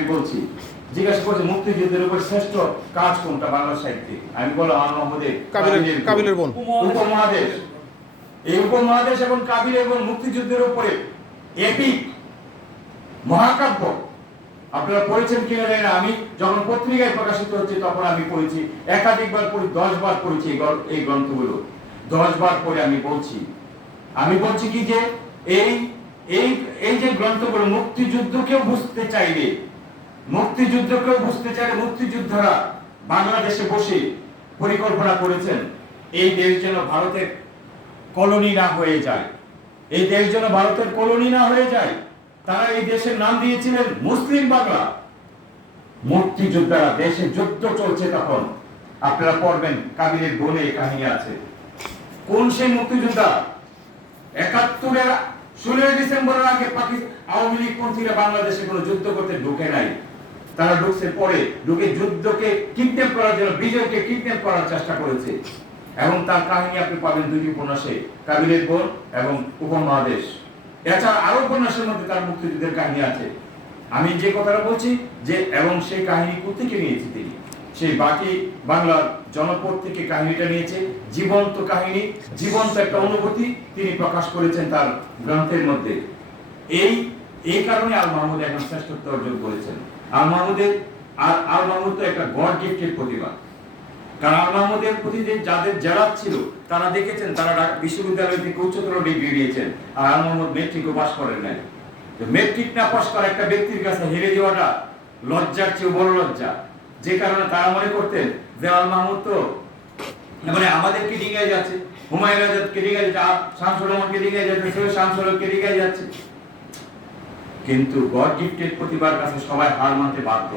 আমি বলছি, জিজ্ঞাসা করছে মুক্তিযুদ্ধের উপর শ্রেষ্ঠ কাজ কোনটা বাংলা সাহিত্যে। আমি বললাম আল মাহমুদের কাবিলের বোন উপমহাদেশ। এই উপমহাদেশ এবং কাবিল এবং মুক্তিযুদ্ধের উপরে এপিক মহাকাব্য আপনারা পড়েছেন কিনা জানি না। আমি যখন পত্রিকায় প্রকাশিত হচ্ছে তখন আমি পড়েছি, একাধিকবার পড়ি, 10 বার পড়েছি এই গ্রন্থগুলো। 10 বার পড়ে আমি বলছি কি যে এই এই এই যে গ্রন্থগুলো মুক্তিযুদ্ধকেও বুঝতে চাইলে মুক্তিযোদ্ধারা বাংলাদেশে বসে পরিকল্পনা করেছেন এই দেশ যেন ভারতের কলোনি না হয়ে যায়, এই দেশ যেন ভারতের কলোনি না হয়ে যায়। তারা এই দেশের নাম দিয়েছিলেন মুসলিম বাংলা। মুক্তিযোদ্ধারা, দেশে যুদ্ধ চলছে তখন, আপনারা পড়বেন কাবিলের বনে এই কাহিনী আছে। কোন সেই মুক্তিযোদ্ধা? ৭১-এর ১৬ ডিসেম্বরের আগে আওয়ামী লীগ পন্থীরা বাংলাদেশে কোনো যুদ্ধ করতে ঢুকে নাই। তারা ঢুকছে পরে, ঢুকে যুদ্ধকে কিডন্যাপ করার জন্য, বিজয়কে কিডন্যাপ করার চেষ্টা করেছে। এবং তার কাহিনী আপনি পাবেন দুইটি উপন্যাসে, কাবিলের বোন এবং উপমহাদেশ। এছাড়া আরো উপন্যাসের মধ্যে তার মুক্তিযুদ্ধের কাহিনী আছে। আমি যে কথাটা বলছি যে, এবং সেই কাহিনী কোথেকে নিয়েছে তিনি, সেই বাকি বাংলার জনপদ থেকে কাহিনীটা নিয়েছে। জীবন্ত কাহিনী, জীবন্ত একটা অনুভূতি তিনি প্রকাশ করেছেন তার গ্রন্থের মধ্যে। এই কারণে আল মাহমুদ এখন শ্রেষ্ঠত্ব অর্জন করেছেন। আল মাহমুদ তো একটা গড গিফটেড প্রতিভা। কারণ আল মাহমুদের প্রতি যাদের জেলাত ছিল তারা দেখেছেন, তারা বিশ্ববিদ্যালয় থেকে উচ্চতর ডিগ্রি নিয়েছেন, আর আল মাহমুদ মেট্রিকও পাস করেন নাই। মেট্রিক না পাস করা একটা ব্যক্তির কাছে হেরে যাওয়াটা লজ্জার চেয়ে বড় লজ্জা। যে কারণে তারা মনে করতেন যে আল মাহমুদ তো মানে আমাদেরকে ডিঙিয়ে যাচ্ছে, হুমায়ুন আজাদকে ডিঙিয়ে যাচ্ছে, শামসুর রহমানকে ডিঙিয়ে যাচ্ছে, সৈয়দ শামসুল হককে ডিঙিয়ে যাচ্ছে। কিন্তু গড গিফটেড প্রতিভার কাছে সবাই হার মানতে বাধ্য।